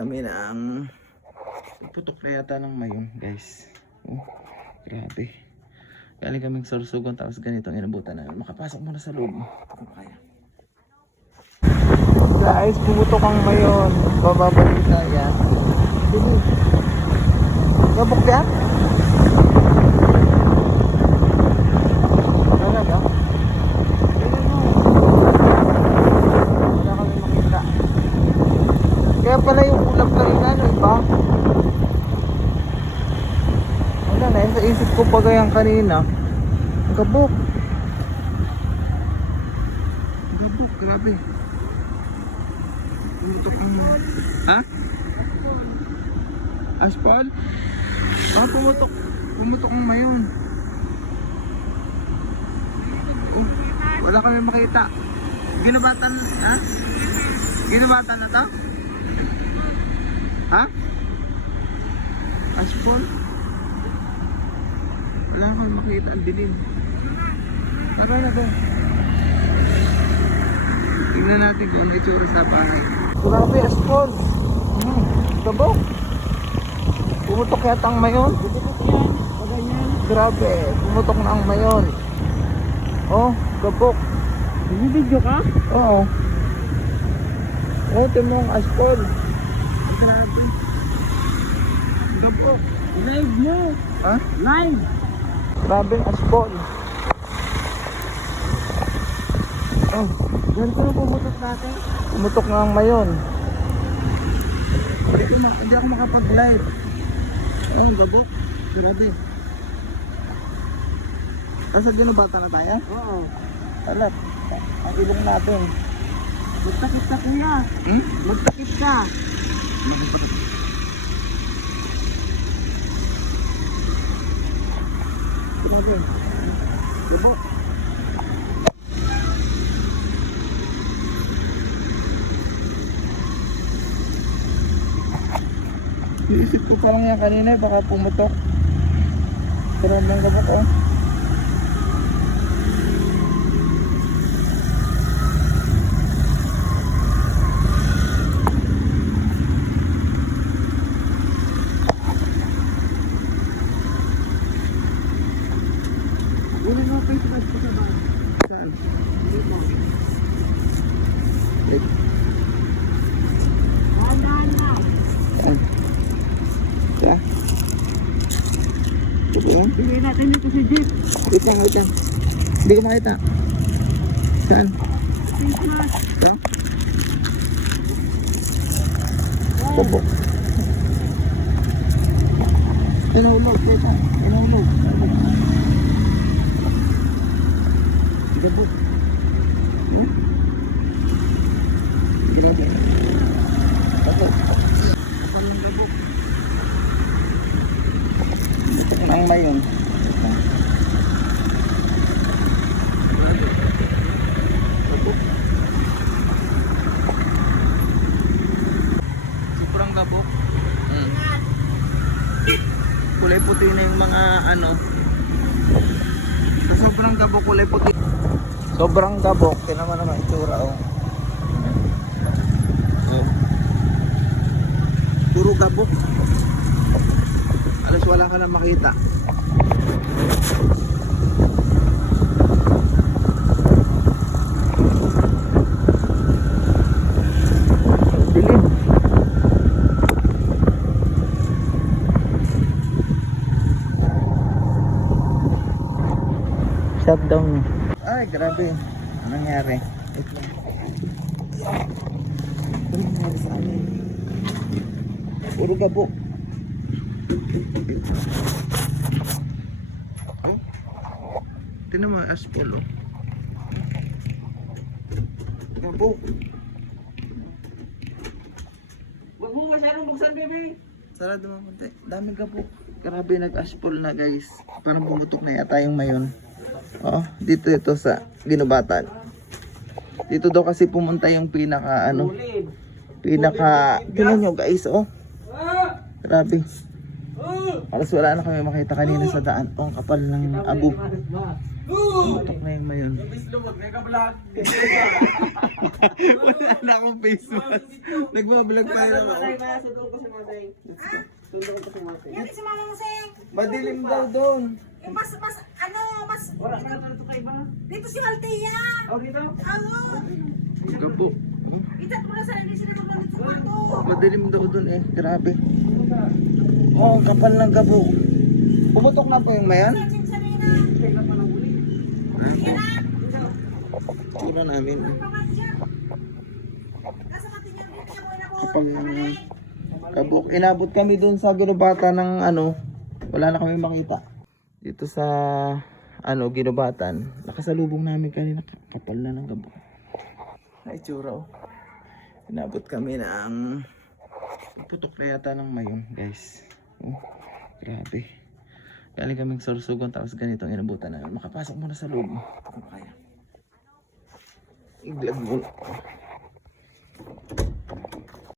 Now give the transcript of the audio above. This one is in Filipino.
Kami na ang putok na yata ng mayon, guys. Oh, grabe. Galing kaming Sorsogon tapos ganito ang inabutan na. Makapasok muna sa loob. Kaya. Guys, pumutok ang mayon. Bababalik na yan. Dili. Gabok yan? Talaga? Wala kami makita. Kaya pala yung ulap kanina, no, iba? Wala na, sa isip ko pa gayang kanina. Gabok. Gabok, grabe. Pumutok ang... Ha? Aspal? Ah, pumutok. Pumutok ang mayon. Oh, wala kami makita. Ginubatan, ha? Ginubatan na to? Ha? Aspal? Wala kami makita. Ang dilim. Tara na ba? Tingnan natin kung ano itsura sa bahay. Grabe, aspal. Gabok. Pumutok yata ang mayon. Grabe, pumutok na ang mayon. Oh, gabok. Bumibidyo ka? Oo. Oh, timo ang aspal. Grabe. Gabok. Live mo. Ha? Live. Grabe ang aspal. Oh, Ganito na pumutok natin. pumutok na ang mayon. Hindi ako makapag-live. Oh, gabok. Grabe. Nasa ginubata na tayo? Oo. Alat. Ang ilong natin. Magtakip ka kuya. Magtakip ka. Grabe. Gabok. Iisip ko parang yan kanina baka pumutok. Pero ang gabok oh. Uli mo face mask ko sa bag. Saan? Dito. Wait. Banana. Saan? Siya? Ito po yun? Tingnan natin ito si Jeep. Wait lang, wait lang. Hindi ko makita. Saan? Face mask. Ito? Gabok. Inulog, wait lang. Inulog. Gabok. Grabe. Gabok. Kapal ng gabok. Ito ang mayon. Sobrang gabok. Kulay puti na yung mga ano. Sa sobrang gabok, kulay puti. Sobrang gabok. Kaya naman itsura oh. Oh. Puro gabok. Alas wala ka na makita. Dilim. Shutdown. Ay, grabe. Anong nangyari? Wait lang. Ano nangyari sa amin? Puro gabok. Oh? Tignan mo, aspal oh. Gabok. Huwag mo masyadong buksan, baby. Sarado mo konti. Daming gabok. Grabe, nag-aspal na guys. Parang bumutok na yata yung mayon. Oo, dito ito sa Ginubatan. Dito daw kasi pumunta yung pinaka ano. Ulid. Pinaka, tingnan nyo guys oh. Grabe. Alas wala na kami makita kanina sa daan. Oh, ang kapal ng abo. Pumutok na yung mayon. Wala na akong face mask. Nagbablog pa rin ako. Yan si Mama Museng. Madilim daw doon. Yung mas, dito si Maltia. Ano? Gapo. Itat mo na sa hindi sila maglalit sa kwarto. Madilim daw doon eh. Grabe. Oh, ang kapal ng gabo. Pumutok na po yung mayan? Sing Sarina. Yan na. Pura namin. Pamatya. Nasa katingin dito siya muna ko. Kapal ng kabuk. Inabot kami doon sa ginubata ng ano. Wala na kami makita. Dito sa ano, ginubatan. Nakasalubong namin kanina. Kapal na ng gabo. Ay, tsura oh. Inabot kami ng putok na yata ng mayon, guys. Oh, grabe. Galing kaming Sorsogon tapos ganitong inabutan namin. Makapasok muna sa loob. Kung kaya. I-vlog muna.